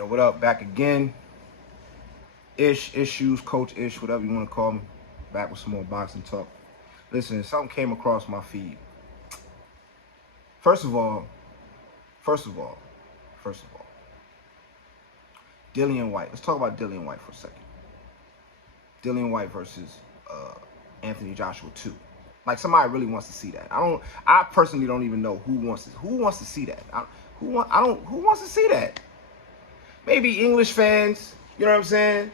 Yo, what up? Back again. Ishues, Coach Ish, whatever you want to call me. Back with some more boxing talk. Listen, something came across my feed. First of all, Dillian Whyte. Let's talk about Dillian Whyte for a second. Dillian Whyte versus Anthony Joshua 2. Like, somebody really wants to see that. I personally don't even know who wants to see that. Who wants to see that? Maybe English fans, you know what I'm saying?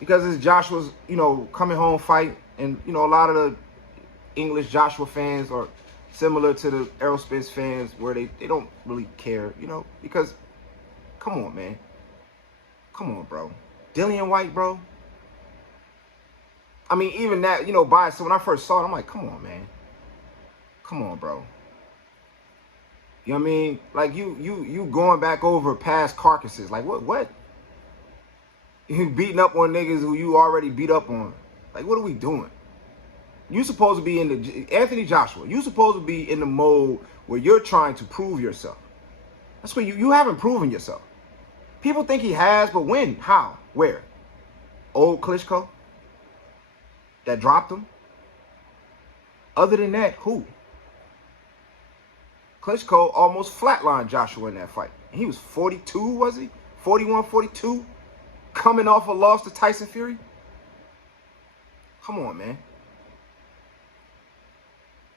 Because it's Joshua's, coming home fight. And, a lot of the English Joshua fans are similar to the aerospace fans where they don't really care, because, come on, man. Come on, bro. Dillian Whyte, bro. I mean, even that, so when I first saw it, I'm like, come on, man. Come on, bro. You know what I mean? Like, you going back over past carcasses. Like, what? You beating up on niggas who you already beat up on. Like, what are we doing? You supposed to be Anthony Joshua, you supposed to be in the mode where you're trying to prove yourself. That's where you haven't proven yourself. People think he has, but when? How? Where? Old Klitschko? That dropped him? Other than that, who? Klitschko almost flatlined Joshua in that fight. And he was 42, was he? 41, 42? Coming off a loss to Tyson Fury? Come on, man.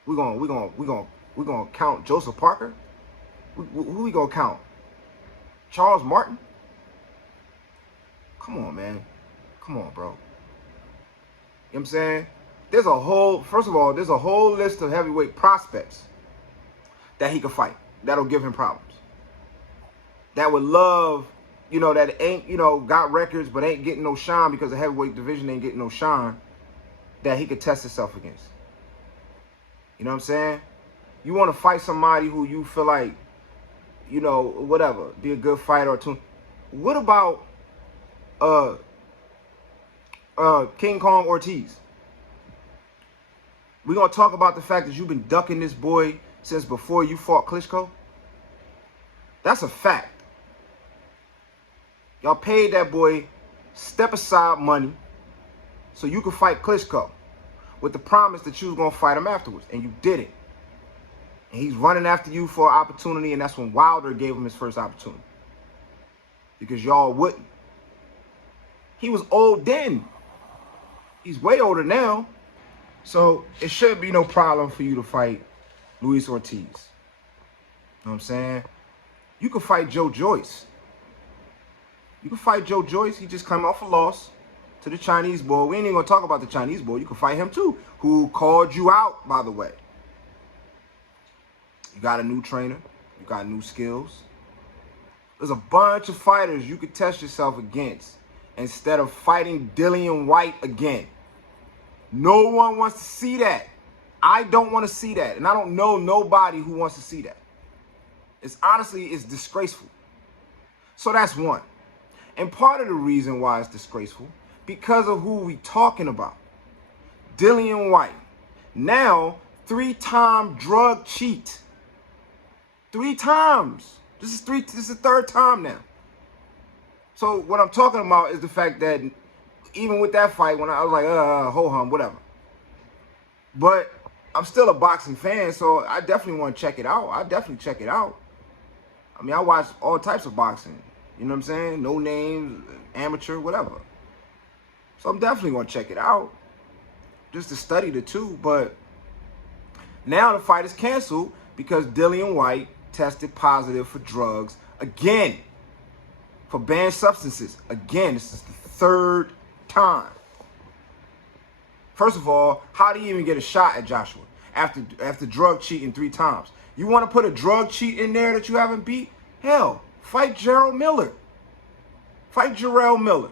We're gonna count Joseph Parker? Who we gonna count? Charles Martin? Come on, man. Come on, bro. You know what I'm saying? There's a whole list of heavyweight prospects that he could fight. That'll give him problems. That would love, that ain't, got records but ain't getting no shine because the heavyweight division ain't getting no shine, that he could test himself against. You know what I'm saying? You want to fight somebody who you feel like, whatever, be a good fighter or two. What about King Kong Ortiz? We're going to talk about the fact that you've been ducking this boy since before you fought Klitschko? That's a fact. Y'all paid that boy step-aside money so you could fight Klitschko with the promise that you was going to fight him afterwards, and you didn't. And he's running after you for an opportunity, and that's when Wilder gave him his first opportunity. Because y'all wouldn't. He was old then. He's way older now. So it should be no problem for you to fight Luis Ortiz. You know what I'm saying? You can fight Joe Joyce. You can fight Joe Joyce. He just come off a loss to the Chinese boy. We ain't even going to talk about the Chinese boy. You can fight him too, who called you out, by the way. You got a new trainer. You got new skills. There's a bunch of fighters you could test yourself against instead of fighting Dillian Whyte again. No one wants to see that. I don't want to see that. And I don't know nobody who wants to see that. It's disgraceful. So that's one. And part of the reason why it's disgraceful, because of who we talking about. Dillian Whyte. Now, 3-time drug cheat. 3 times. This is the third time now. So what I'm talking about is the fact that even with that fight, when I was like, ho-hum, whatever. But I'm still a boxing fan, so I definitely want to check it out. I definitely check it out. I mean, I watch all types of boxing. You know what I'm saying? No names, amateur, whatever. So I'm definitely going to check it out. Just to study the two. But now the fight is canceled because Dillian Whyte tested positive for drugs again. For banned substances. Again, this is the 3rd time. First of all, how do you even get a shot at Joshua after drug cheating 3 times? You want to put a drug cheat in there that you haven't beat? Hell, fight Jarrell Miller. Fight Jarrell Miller.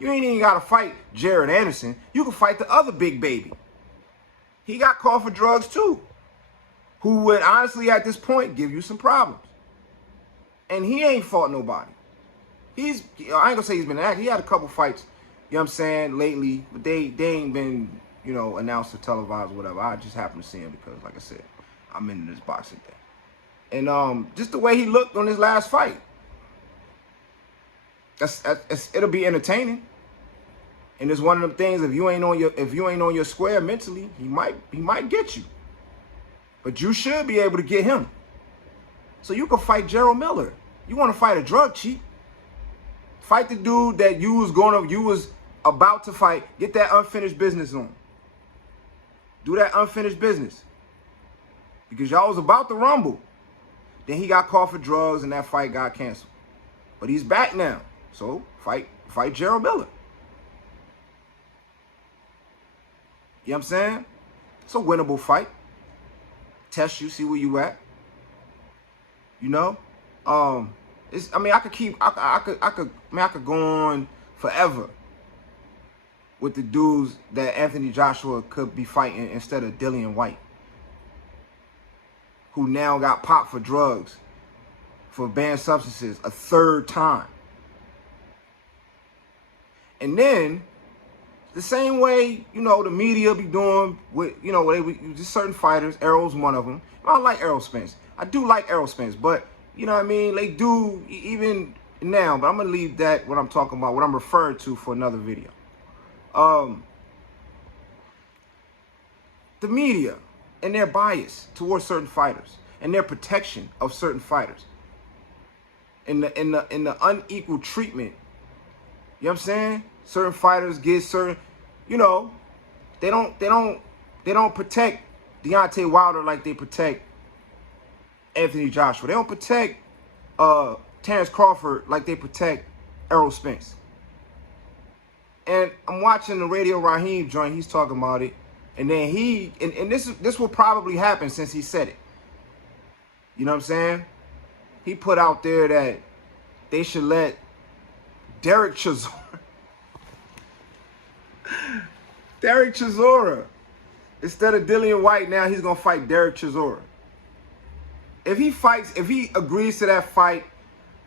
You ain't even got to fight Jared Anderson. You can fight the other big baby. He got caught for drugs too. Who would honestly at this point give you some problems. And he ain't fought nobody. I ain't gonna say he's been active. He had a couple fights, you know what I'm saying, lately, but they ain't been, announced or televised or whatever. I just happen to see him because, like I said, I'm into this boxing thing. And just the way he looked on his last fight. It'll be entertaining. And it's one of them things, if you ain't on your square mentally, he might get you. But you should be able to get him. So you can fight Gerald Miller. You want to fight a drug cheat? Fight the dude that you was about to fight. Get that unfinished business on. Do that unfinished business. Because y'all was about to rumble. Then he got caught for drugs and that fight got canceled. But he's back now. So fight Gerald Miller. You know what I'm saying? It's a winnable fight. Test you, see where you at. You know? I could go on forever with the dudes that Anthony Joshua could be fighting instead of Dillian Whyte, who now got popped for drugs, for banned substances a third time. And then, the same way, you know, the media be doing with, you know, just certain fighters, Errol's one of them. I like Errol Spence. I do like Errol Spence, but, you know what I mean, they do even now, but I'm going to leave that, what I'm talking about, what I'm referring to, for another video. The media and their bias towards certain fighters and their protection of certain fighters and the unequal treatment. You know what I'm saying? Certain fighters get certain, you know, they don't protect Deontay Wilder like they protect Anthony Joshua. They don't protect Terrence Crawford like they protect Errol Spence. And I'm watching the Radio Raheem joint. He's talking about it, and then this will probably happen since he said it. You know what I'm saying? He put out there that they should let Derek Chisora, instead of Dillian Whyte, now he's gonna fight Derek Chisora. If he agrees to that fight,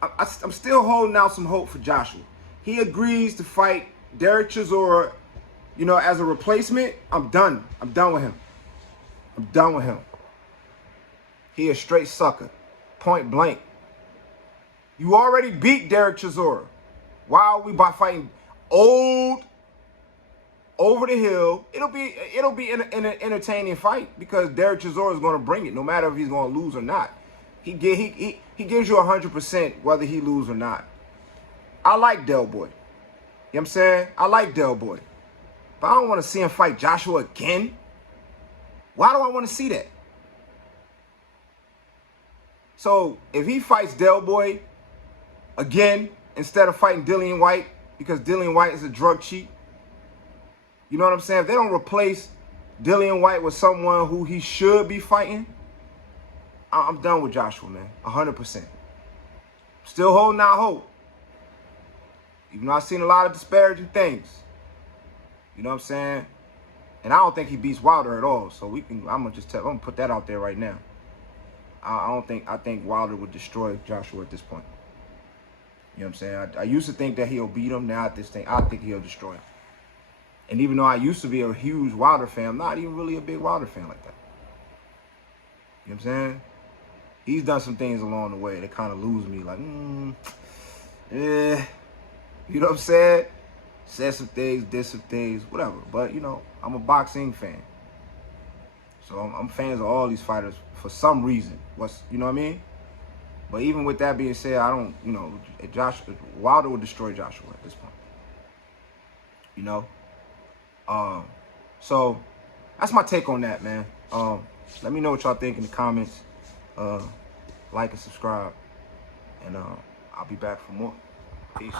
I'm still holding out some hope for Joshua. He agrees to fight Derek Chisora, you know, as a replacement. I'm done. I'm done with him. I'm done with him. He a straight sucker, point blank. You already beat Derek Chisora. Why are we by fighting old, over the hill? It'll be an entertaining fight because Derek Chisora is going to bring it, no matter if he's going to lose or not. He gives you 100% whether he lose or not. I like Del Boy. You know what I'm saying? I like Del Boy. But I don't want to see him fight Joshua again. Why do I want to see that? So if he fights Del Boy again instead of fighting Dillian Whyte, because Dillian Whyte is a drug cheat, you know what I'm saying? If they don't replace Dillian Whyte with someone who he should be fighting, I'm done with Joshua, man. 100%. Still holding out hope. Even though I've seen a lot of disparaging things. You know what I'm saying? And I don't think he beats Wilder at all. So I'm gonna put that out there right now. I think Wilder would destroy Joshua at this point. You know what I'm saying? I used to think that he'll beat him. Now I think he'll destroy him. And even though I used to be a huge Wilder fan, I'm not even really a big Wilder fan like that. You know what I'm saying? He's done some things along the way that kind of lose me. Like, you know what I'm saying? Said some things, did some things, whatever. But, you know, I'm a boxing fan. So I'm fans of all these fighters for some reason. You know what I mean? But even with that being said, I don't, you know, Wilder would destroy Joshua at this point. You know? So that's my take on that, man. Let me know what y'all think in the comments. Like and subscribe. And I'll be back for more. Peace.